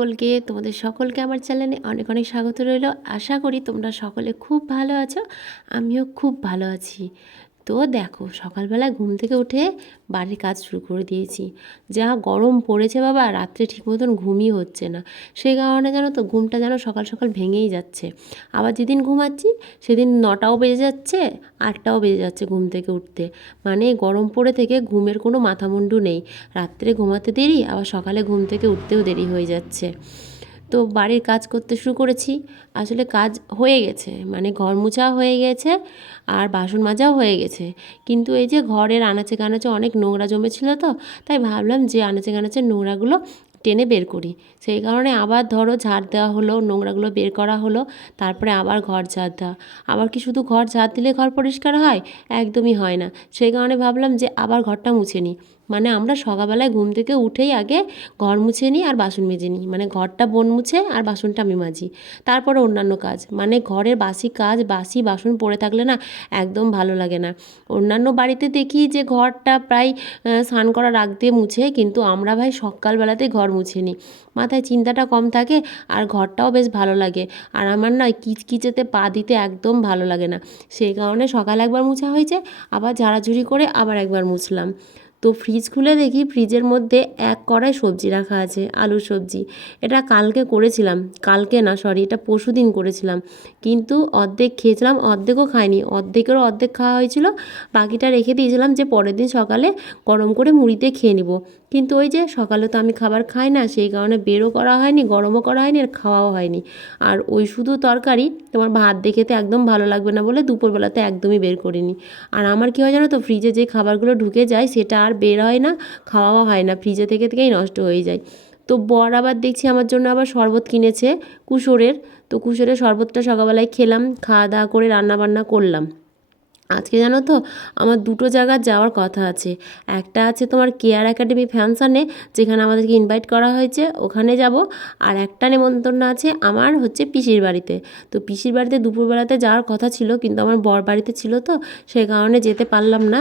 সকলকে, তোমাদের সকলকে আমার চ্যানেলে অনেক অনেক স্বাগত রইল। আশা করি তোমরা সকলে খুব ভালো আছো, আমিও খুব ভালো আছি। তো দেখো, সকালবেলা ঘুম থেকে উঠে বাড়ির কাজ শুরু করে দিয়েছি। যা গরম পড়েছে বাবা, রাত্রে ঠিক মতন ঘুমই হচ্ছে না। সেই কারণে জানো তো, ঘুমটা যেন সকাল সকাল ভেঙেই যাচ্ছে। আবার যেদিন ঘুমাচ্ছি, সেদিন নটাও বেজে যাচ্ছে, আটটাও বেজে যাচ্ছে ঘুম থেকে উঠতে। মানে গরম পড়ে থেকে ঘুমের কোনো মাথামুন্ডু নেই। রাত্রে ঘুমাতে দেরি, আবার সকালে ঘুম থেকে উঠতেও দেরি হয়ে যাচ্ছে। তো বাড়ির কাজ করতে শুরু করেছি। আসলে কাজ হয়ে গেছে মানে ঘর মোছা হয়ে গেছে আর বাসন মাজাও হয়ে গেছে। কিন্তু এই যে ঘরের আনাচে কানাচে অনেক নোংরা জমেছিল তো, তাই ভাবলাম যে আনাচে কানাচে নোংরাগুলো টেনে বের করি। সেই কারণে আবার ধরো ঝাড় দেওয়া হলো, নোংরাগুলো বের করা হলো, তারপরে আবার ঘর ঝাড় দেওয়া। আবার কি শুধু ঘর ঝাড় দিলে ঘর পরিষ্কার হয়? একদমই হয় না। সেই কারণে ভাবলাম যে আবার ঘরটা মুছে নিই। মানে আমরা সকালবেলায় ঘুম থেকে উঠেই আগে ঘর মুছে নিই আর বাসন মেজে নিই। মানে ঘরটা বোন মুছে আর বাসনটা আমি মাজি। তারপরে অন্যান্য কাজ। মানে ঘরের বাসি কাজ, বাসি বাসন পড়ে থাকলে না একদম ভালো লাগে না। অন্যান্য বাড়িতে দেখি যে ঘরটা প্রায় স্নান করার আগ দিয়ে মুছে, কিন্তু আমরা ভাই সকালবেলাতে ঘর মুছে নিই। মাথায় চিন্তাটা কম থাকে আর ঘরটাও বেশ ভালো লাগে। আর আমার না কিচকিচেতে পা দিতে একদম ভালো লাগে না। সেই কারণে সকালে একবার মুছা হয়েছে, আবার ঝাড়াঝুড়ি করে আবার একবার মুছলাম। তো ফ্রিজ খুলে দেখি ফ্রিজের মধ্যে এক কড়াই সবজি রাখা আছে, আলুর সবজি। এটা কালকে করেছিলাম, কালকে না সরি এটা পরশু দিন করেছিলাম। কিন্তু অর্ধেক খেয়েছিলাম, অর্ধেকও খাইনি। অর্ধেকেরও অর্ধেক খাওয়া হয়েছিল, বাকিটা রেখে দিয়েছিলাম যে পরের দিন সকালে গরম করে মুড়িতে খেয়ে নিব। কিন্তু ওই যে সকালে তো আমি খাবার খাই না, সেই কারণে বেরও করা হয়নি, গরমও করা হয়নি আর খাওয়াও হয়নি। আর ওই শুধু তরকারি, তোমার ভাত দেখে তো একদম ভালো লাগবে না বলে দুপুরবেলাতে একদমই বের করিনি। আর আমার কী হয় জানো তো ফ্রিজে যে খাবারগুলো ঢুকে যায়, সেটা বের হয় না, খাওয়াও হয় না ফ্রিজে থেকে থেকেই নষ্ট হয়ে যায়। তো বর আবার দেখছি আমার জন্য আবার শরবত কিনেছে কুসুরের। তো কুসুরের শরবতটা সকালবেলায় খেলাম, খাওয়া দাওয়া করে রান্না বান্না করলাম। আজকে জানো তো, আমার দুটো জায়গার যাওয়ার কথা আছে। একটা আছে তোমার কেয়ার একাডেমি ফ্যানসানে যেখানে আমাদেরকে ইনভাইট করা হয়েছে, ওখানে যাব। আর একটা নেমন্তন্ন আছে আমার হচ্ছে পিসির বাড়িতে। তো পিসির বাড়িতে দুপুরবেলাতে যাওয়ার কথা ছিল, কিন্তু আমার বর বাড়িতে ছিল তো সেই কারণে যেতে পারলাম না।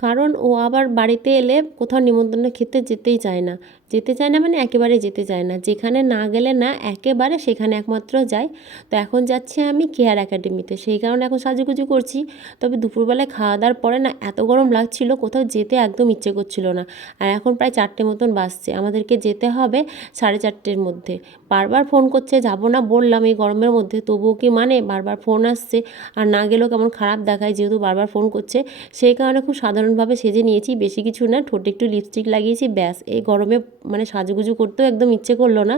কারণ ও আবার বাড়িতে এলে কোথাও নিমন্ত্রণের খেতে যেতেই চায় না। যেতে চায় না মানে একেবারে যেতে চায় না। যেখানে না গেলে না, একেবারে সেখানে একমাত্র যায়। তো এখন যাচ্ছি আমি কেয়ার একাডেমিতে সেই কারণে এখন সাজুগুজু করছি। তবে দুপুরবেলায় খাওয়া দাওয়ার পরে না এত গরম লাগছিল, কোথাও যেতে একদম ইচ্ছে করছিল না। আর এখন প্রায় চারটে মতন বাসছে আমাদেরকে যেতে হবে সাড়ে চারটের মধ্যে। বারবার ফোন করছে, যাব না বললাম এই গরমের মধ্যে। তবুও কি মানে বারবার ফোন আসছে। আর না গেলেও কেমন খারাপ দেখায় যেহেতু বারবার ফোন করছে। সেই কারণে খুব সাধারণভাবে সেজে নিয়েছি। বেশি কিছু না, ঠোঁটে একটু লিপস্টিক লাগিয়েছি। ব্যাস, এই গরমে মানে সাজুগুজু করতেও একদম ইচ্ছে করল না।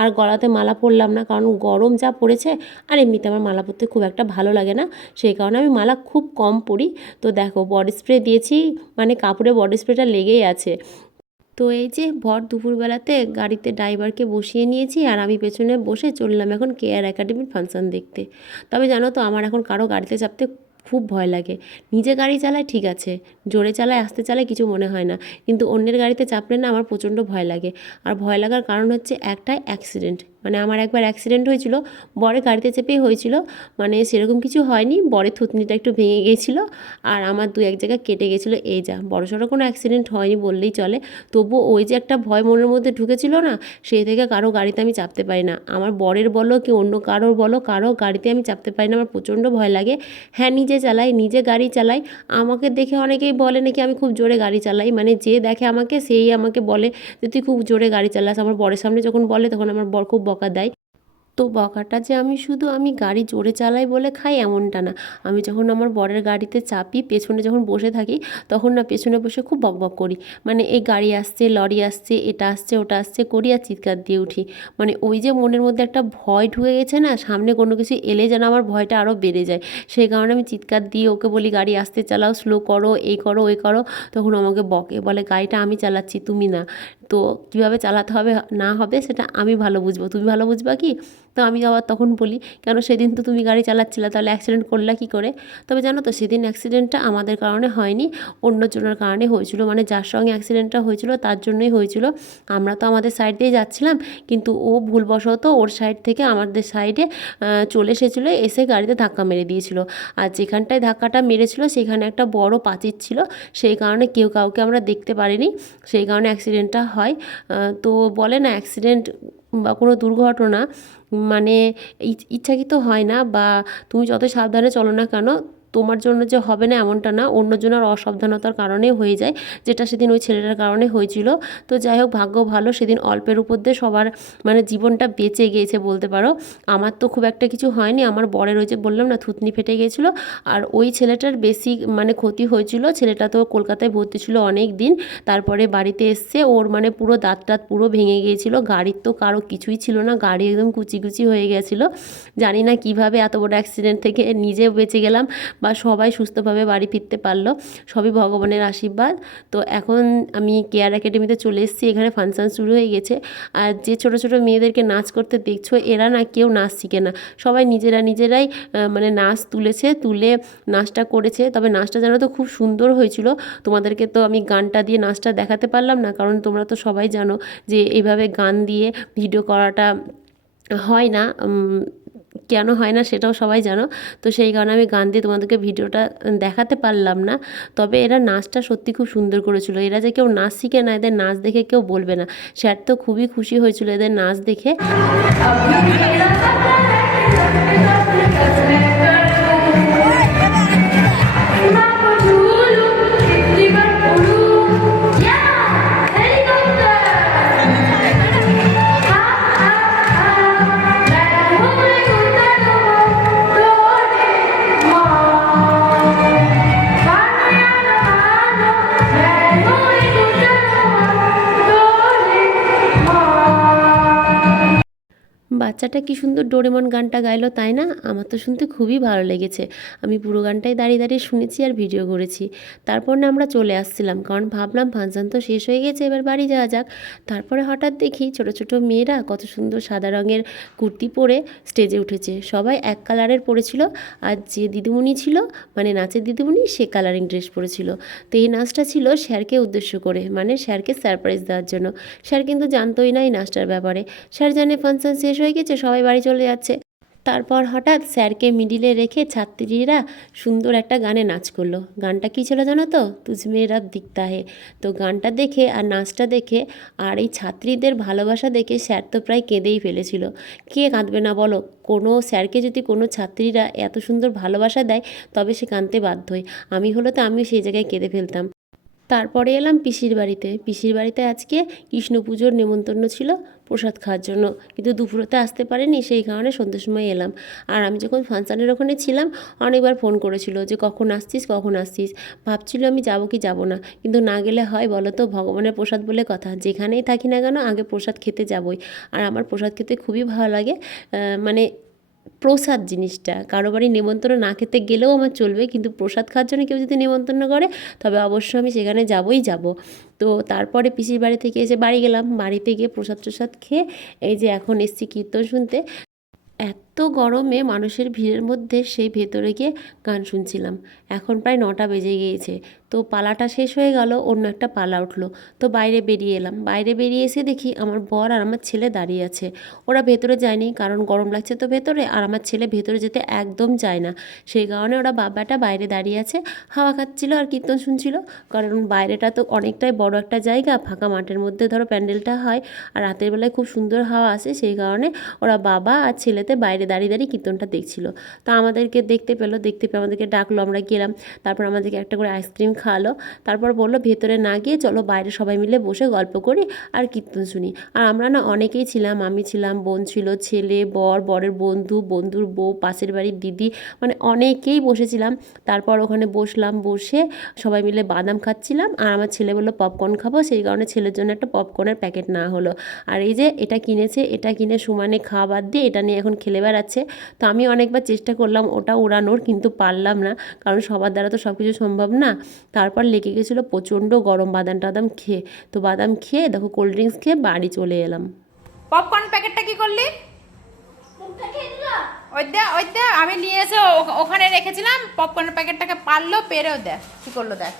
আর গলাতে মালা পরলাম না, কারণ গরম যা পড়েছে, আর এমনিতে আমার মালা পরতে খুব একটা ভালো লাগে না। সেই কারণে আমি মালা খুব কম পরি। তো দেখো, বডি স্প্রে দিয়েছি মানে কাপড়ে বডি স্প্রেটা লেগেই আছে। তো এই যে ভর দুপুরবেলাতে গাড়িতে ড্রাইভারকে বসিয়ে নিয়েছি, আর আমি পেছনে বসে চললাম এখন কেয়ার একাডেমির ফাংশন দেখতে। তবে জানো তো, আমার এখন কারও গাড়িতে চাপতে খুব ভয় লাগে। নিজে গাড়ি চালায় ঠিক আছে, জোরে চালায়, আস্তে চালায় কিছু মনে হয় না। কিন্তু অন্যের গাড়িতে চাপলে না আমার প্রচণ্ড ভয় লাগে। আর ভয় লাগার কারণ হচ্ছে একটাই অ্যাক্সিডেন্ট মানে আমার একবার অ্যাক্সিডেন্ট হয়েছিল, বরে গাড়িতে চেপেই হয়েছিল মানে সেরকম কিছু হয়নি বরের থুতনিটা একটু ভেঙে গিয়েছিল আর আমার দু এক জায়গায় কেটে গেছিল, এই যা, বড় সড়ো কোনো অ্যাক্সিডেন্ট হয়নি বললেই চলে তবু ওই যে একটা ভয় মনের মধ্যে ঢুকেছিল না সেই থেকে কারও গাড়িতে আমি চাপতে পারি না, আমার বরের বলো কি অন্য কারোর বলো, কারও গাড়িতে আমি চাপতে পারি না, আমার প্রচণ্ড ভয় লাগে হ্যাঁ নিজে চালাই, নিজে গাড়ি চালাই, আমাকে দেখে অনেকেই বলে নাকি আমি খুব জোরে গাড়ি চালাই মানে যে দেখে আমাকে, সেই আমাকে বলে যে তুই খুব জোরে গাড়ি চালাস, আমার বরের সামনে যখন বলে, তখন আমার বর খুব বকা দেয়। তো বকাটা যে আমি শুধু আমি গাড়ি জোরে চালাই বলে খাই এমনটা না। আমি যখন আমার বরের গাড়িতে চাপি, পেছনে যখন বসে থাকি, তখন না পেছনে বসে খুব বক বক করি। মানে এই গাড়ি আসছে, লরি আসছে, এটা আসছে, ওটা আসছে করি আর চিৎকার দিয়ে উঠি। মানে ওই যে মনের মধ্যে একটা ভয় ঢুকে গেছে না, সামনে কোনো কিছু এলে যেন আমার ভয়টা আরও বেড়ে যায়। সেই কারণে আমি চিৎকার দিয়ে ওকে বলি, গাড়ি আসতে চালাও, স্লো করো, এই করো, ওই করো। তখন আমাকে বকে, বলে, গাড়িটা আমি চালাচ্ছি, তুমি না। তো কীভাবে চালাতে হবে না হবে সেটা আমি ভালো বুঝব। তুমি ভালো বুঝবা কি? তো আমি আবার তখন বলি, কেন সেদিন তো তুমি গাড়ি চালাচ্ছিলে, তাহলে অ্যাক্সিডেন্ট করলা কী করে? তবে জানো তো সেদিন অ্যাক্সিডেন্টটা আমাদের কারণে হয়নি, অন্যজনের কারণে হয়েছিল। মানে যার সঙ্গে অ্যাক্সিডেন্টটা হয়েছিল, তার জন্যই হয়েছিল। আমরা তো আমাদের সাইড দিয়ে যাচ্ছিলাম, কিন্তু ও ভুলবশত ওর সাইড থেকে আমাদের সাইডে চলে এসেছিল, এসে গাড়িতে ধাক্কা মেরে দিয়েছিল। আর যেখানটায় ধাক্কাটা মেরেছিল, সেখানে একটা বড় পাঁচির ছিল। সেই কারণে কেউ কাউকে আমরা দেখতে পারিনি, সেই কারণে অ্যাক্সিডেন্টটা হয়। তো বলে না অ্যাক্সিডেন্ট বা কোনো দুর্ঘটনা মানে ইচ- ইচ্ছাকৃত হয় না বা তুমি যত সাবধানে চলো না কেন তোমার জন্য যে হবে না এমনটা না, অন্যজনের অসাবধানতার কারণে হয়ে যায়, যেটা সেদিন ওই ছেলেটার কারণে হয়েছিল। তো যাই হোক, ভাগ্য ভালো, সেদিন অল্পের উপর দিয়ে সবার মানে জীবনটা বেঁচে গিয়েছে বলতে পারো। আমার তো খুব একটা কিছু হয়নি, আমার বরের ওই যে বললাম না, থুতনি ফেটে গিয়েছিল। আর ওই ছেলেটার বেশি মানে ক্ষতি হয়েছিল, ছেলেটা তো কলকাতায় ভর্তি ছিল অনেক দিন, তারপরে বাড়িতে এসছে, ওর মানে পুরো দাঁত টাত পুরো ভেঙে গিয়েছিল, গাড়ির তো কারও কিছুই ছিল না, গাড়ি একদম কুচি কুচি হয়ে গেছিল। জানি না কীভাবে এত বড় অ্যাক্সিডেন্ট থেকে নিজে বেঁচে গেলাম বা সবাই সুস্থভাবে বাড়ি ফিরতে পারল, সবই ভগবানের আশীর্বাদ। তো এখন আমি কেয়ার একাডেমিতে চলে এসেছি, এখানে ফাংশন শুরু হয়ে গেছে। আর যে ছোট ছোট মেয়েদেরকে নাচ করতে দেখছ, এরা না কেউ নাচ শিখে না। সবাই নিজেরা নিজেরাই মানে নাচ তুলেছে, তুলে নাচটা করেছে। তবে নাচটা জানো তো খুব সুন্দর হয়েছিল। তোমাদেরকে তো আমি গানটা দিয়ে নাচটা দেখাতে পারলাম না, কারণ তোমরা তো সবাই জানো যে এইভাবে গান দিয়ে ভিডিও করাটা হয় না। কেন হয় না সেটাও সবাই জানো। তো সেই কারণে আমি গান দিয়ে তোমাদেরকে ভিডিওটা দেখাতে পারলাম না। তবে এরা নাচটা সত্যি খুব সুন্দর করেছিল। এরা যে কেউ নাচ শিখে না, এদের নাচ দেখে কেউ বলবে না। স্যার তো খুবই খুশি হয়েছিল এদের নাচ দেখে। বাচ্চাটা কি সুন্দর ডোরেমন গানটা গাইলো, তাই না? আমার তো শুনতে খুবই ভালো লেগেছে। আমি পুরো গানটাই দাঁড়িয়ে দাঁড়িয়ে শুনেছি আর ভিডিও করেছি। তারপর না আমরা চলে আসছিলাম, কারণ ভাবলাম ফাংশন তো শেষ হয়ে গেছে, এবার বাড়ি যাওয়া যাক। তারপরে হঠাৎ দেখি ছোট ছোট মেয়েরা কত সুন্দর সাদা রঙের কুর্তি পরে স্টেজে উঠেছে। সবাই এক কালারের পরেছিল, আর যে দিদিমণি ছিল মানে নাচের দিদিমণি, সে কালারিং ড্রেস পরেছিল। তো এই নাচটা ছিল স্যারকে উদ্দেশ্য করে মানে স্যারকে সারপ্রাইজ দেওয়ার জন্য। স্যার কিন্তু জানতোই না এই নাচটার ব্যাপারে। স্যার জানে ফাংশন শেষ হয়ে গেছে সবাই বাড়ি চলে যাচ্ছে। তারপর হঠাৎ স্যারকে মিডিলে রেখে ছাত্রীরা সুন্দর একটা গানে নাচ করল। গানটা কী ছিল জানো তো? তুজমে রব দিকতা হে তো গানটা দেখে আর নাচটা দেখে আর এই ছাত্রীদের ভালোবাসা দেখে স্যার তো প্রায় কেঁদেই ফেলেছিল। কে কাঁদবে না বলো? কোনো স্যারকে যদি কোনো ছাত্রীরা এত সুন্দর ভালোবাসা দেয়, তবে সে কাঁদতে বাধ্য হয়। আমি হলো তো আমিও সেই জায়গায় কেঁদে ফেলতাম। তারপরে এলাম পিসির বাড়িতে। পিসির বাড়িতে আজকে কৃষ্ণ পুজোর নেমন্তন্ন ছিল প্রসাদ খাওয়ার জন্য। কিন্তু দুপুরতে আসতে পারেনি, সেই কারণে সন্ধ্যের সময় এলাম। আর আমি যখন ফাংশানের ওখানে ছিলাম, অনেকবার ফোন করেছিল যে, কখন আসছিস কখন আসছিস? ভাবছিল আমি যাব কি যাব না। কিন্তু না গেলে হয় বলো তো ভগবানের প্রসাদ বলে কথা। যেখানেই থাকি না কেন, আগে প্রসাদ খেতে যাবই। আর আমার প্রসাদ খেতে খুবই ভালো লাগে। মানে প্রসাদ জিনিসটা। কারও বাড়ি নেমন্তন্ন না খেতে গেলেও আমার চলবে, কিন্তু প্রসাদ খাওয়ার জন্য কেউ যদি নেমন্তন্ন করে, তবে অবশ্যই আমি সেখানে যাবই যাব। তো তারপরে পিসির বাড়ি থেকে এসে বাড়ি গেলাম। বাড়িতে গিয়ে প্রসাদ প্রসাদ খেয়ে এই যে এখন এসছি কীর্তন শুনতে। এত গরমে মানুষের ভিড়ের মধ্যে সেই ভেতরে গিয়ে গান শুনছিলাম। এখন প্রায় নটা বেজে গিয়েছে। তো পালাটা শেষ হয়ে গেল, অন্য একটা পালা উঠল। তো বাইরে বেরিয়ে এলাম। বাইরে বেরিয়ে এসে দেখি আমার বর আর আমার ছেলে দাঁড়িয়ে আছে। ওরা ভেতরে যায়নি, কারণ গরম লাগছে তো ভেতরে, আর আমার ছেলে ভেতরে যেতে একদম চায় না। সেই কারণে ওরা বাবাটা বাইরে দাঁড়িয়ে আছে, হাওয়া খাচ্ছিল আর কীর্তন শুনছিল। কারণ বাইরেটা তো অনেকটাই বড় একটা জায়গা, ফাঁকা মাঠের মধ্যে ধরো প্যান্ডেলটা হয়, আর রাতের বেলায় খুব সুন্দর হাওয়া আসে। সেই কারণে ওরা বাবা আর ছেলেতে বাইরে দাঁড়িয়ে দাঁড়িয়ে কীর্তনটা দেখছিল। তো আমাদেরকে দেখতে পেল, দেখতে পেয়ে আমাদেরকে ডাকলো, আমরা গেলাম। তারপর আমাদেরকে একটা করে আইসক্রিম খাওয়ালো। তারপর বলল, ভেতরে না গিয়ে চলো বাইরে সবাই মিলে বসে গল্প করি আর কীর্তন শুনি। আর আমরা না অনেকেই ছিলাম, আমি ছিলাম, বোন ছিল, ছেলে, বর, বরের বন্ধু, বন্ধুর বউ, পাশের বাড়ির দিদি মানে অনেকেই বসেছিলাম। তারপর ওখানে বসলাম, বসে সবাই মিলে বাদাম খাচ্ছিলাম। আর আমার ছেলে বলল, পপকর্ন খাব? সেই কারণে ছেলের জন্য একটা পপকর্নের প্যাকেট না হলো। আর এই যে এটা কিনেছে, এটা কিনে সমানে বাদ দিয়ে এটা নিয়ে এখন খেলে বেড়াচ্ছে। তো আমি অনেকবার চেষ্টা করলাম ওটা উড়ানোর কিন্তু পারলাম না কারণ সবার দ্বারা তো সব কিছু সম্ভব না। তারপর লেগে গেছিল প্রচণ্ড গরম বাদাম টাদাম খেয়ে। তো বাদাম খেয়ে দেখো কোল্ড ড্রিঙ্কস খেয়ে বাড়ি চলে এলাম। পপকর্ন প্যাকেটটা কি করলি? ওই দে ওই দে আমি নিয়ে এসে ও- ওখানে রেখেছিলাম। পপকর্নের প্যাকেটটাকে পারল পেরেও দেখ কি করল দেখ।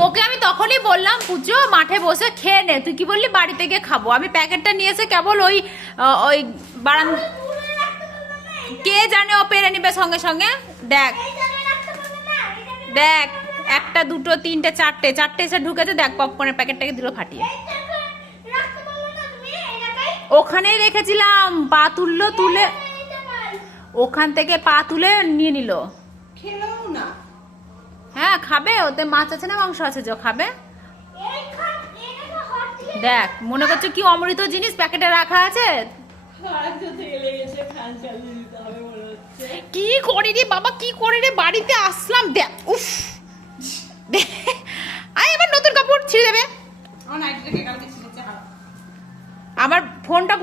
তোকে আমি তখনই বললাম, পুজো, মাঠে বসে খেয়ে নে। তুই কি বললি? বাড়িতে গিয়ে খাব। আমি প্যাকেটটা নিয়ে এসে কেবল ওই ওই বারান কে জানে ও পেরে নিবে সঙ্গে সঙ্গে? দেখ। দেখ, একটা, দুটো, তিনটে, চারটে। চারটে এসে ঢুকেছে, দেখ, পপকর্নের প্যাকেটটাকে দিল ফাটিয়ে। ওখানেই রেখেছিলাম। পা তুললো, তুলে ওখান থেকে পা তুলে নিয়ে নিল। না। হ্যাঁ খাবে? ওতে মাছ আছে না মাংস আছে? যে খাবে? দেখ মনে করছে কি অমৃত জিনিস প্যাকেটে রাখা আছে? হচ্ছে। কি করে রে বাবা কি করে রে বাড়িতে আসলাম দেখ উফ আয় এবার নতুন কাপড় ছিঁড়ে দেবে আমার নাইটিটাকে কালকে ছিঁড়েছে হাত আমার ফোনটা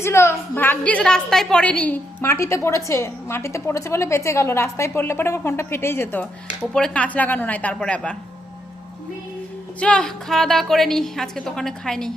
দিয়েছিল, ভাগ্যিস রাস্তায় পড়েনি। মাটিতে পড়েছে মাটিতে পড়েছে বলে বেঁচে গেল। রাস্তায় পড়লে পরে আবার ফোনটা ফেটেই যেত। উপরে কাঁচ লাগানো নাই, তারপরে আবার। চ, খাওয়া দাওয়া করে নি, আজকে তো ওখানে খাইনি।